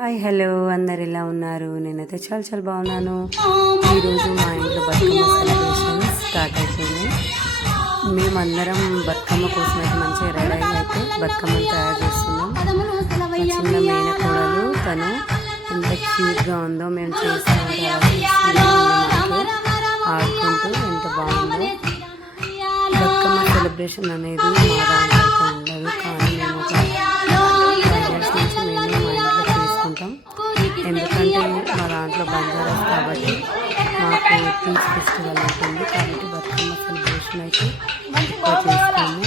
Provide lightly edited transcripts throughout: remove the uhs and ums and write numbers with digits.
Hi hello అందరు ఎలా ఉన్నారు? నేనైతే చాలా చాలా బాగున్నాను. ఈరోజు మా ఇంట్లో బతుకమ్మ సెలబ్రేషన్ స్టార్ట్ అయిపోయింది. మేమందరం బతుకమ్మ కోసం అయితే మంచిగా రెడీ అయితే బతుకమ్మను తయారు చేస్తున్నాం. మా చిన్న మేనకోడలు తను ఎంత క్యూట్గా ఉందో మేము చేస్తామంటే ఆడుకుంటూ ఎంత బాగుందో. బతుకమ్మ సెలబ్రేషన్ అనేది మా దాంట్లో అయితే ఉండదు, కానీ మేము ఒక 5 years నుంచి మేము మా ఇంట్లో చేసుకుంటాం. ఎందుకంటే మా దాంట్లో బంజారాస్ కాబట్టి మాకు తీజ్ ఫెస్టివల్ ఉంటుంది, కాబట్టి బతుకమ్మ సెలబ్రేషన్ అయితే ఎక్కువ చేస్తాము.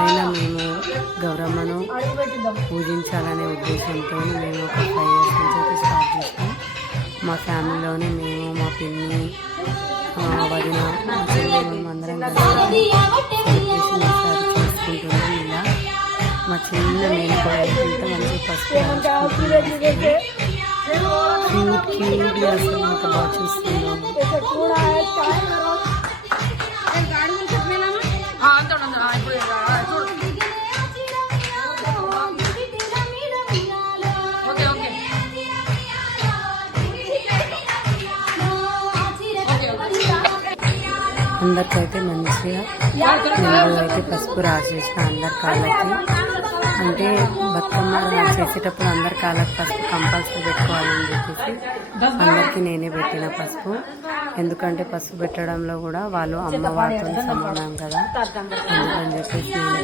అయినా మేము గౌరమ్మను పూజించాలనే ఉద్దేశంతో మేము ఒక 5 years నుంచి అయితే స్టార్ట్ చేస్తాం. మా ఫ్యామిలీలోనే మేము, మా పిన్ని, వదిన, మా చెల్లి, మేమందరం కలిసి సెలబ్రేషన్ ఈసారి చేసుకుంటున్నాం. ఇలా మా చిన్న నేను కూడా ఎంత మంచి పసుపు క్యూట్గా అసలు ఎంత బాగా చూస్తున్నాము. అందరికైతే మంచిగా ముందు అయితే పసుపు రాసేసిన అందరి కాళ్ళకి. అంటే బతుకమ్మ చేసేటప్పుడు అందరి కాళ్ళకి పసుపు కంపల్సరీ పెట్టుకోవాలని చెప్పేసి అందరికీ నేనే పెట్టిన పసుపు. ఎందుకంటే పసుపు పెట్టడంలో కూడా వాళ్ళు అమ్మవారితో సమానం కదా, అందుకని చెప్పేసి నేనే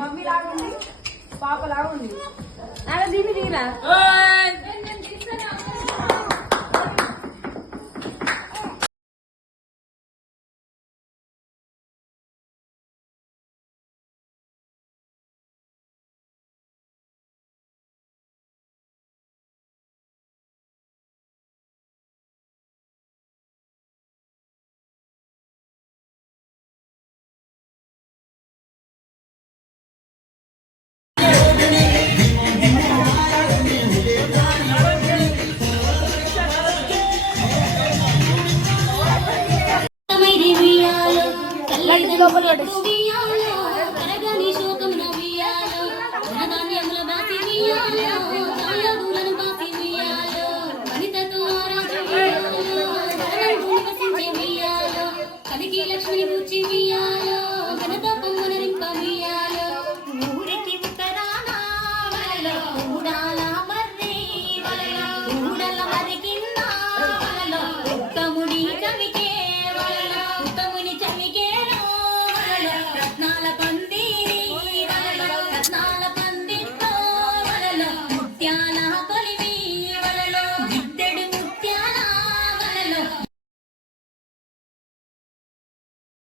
మమ్మీ లాగా ఉంది, పాప లాగా ఉంది. అలా దీన్ని తీరా లక్ష్మి గుచ్చి మియాలో గణత పొంగున రింప మియాలో ఊరికి ఉత్తరాన వలలో ఊడాల మర్రి వలలో ఊడల మర్రి కింద వలలో ఉత్తముడి చమికే వలలో ఉత్తముని చమికేలో వలలో రత్నాల పందిరి వలలో రత్నాల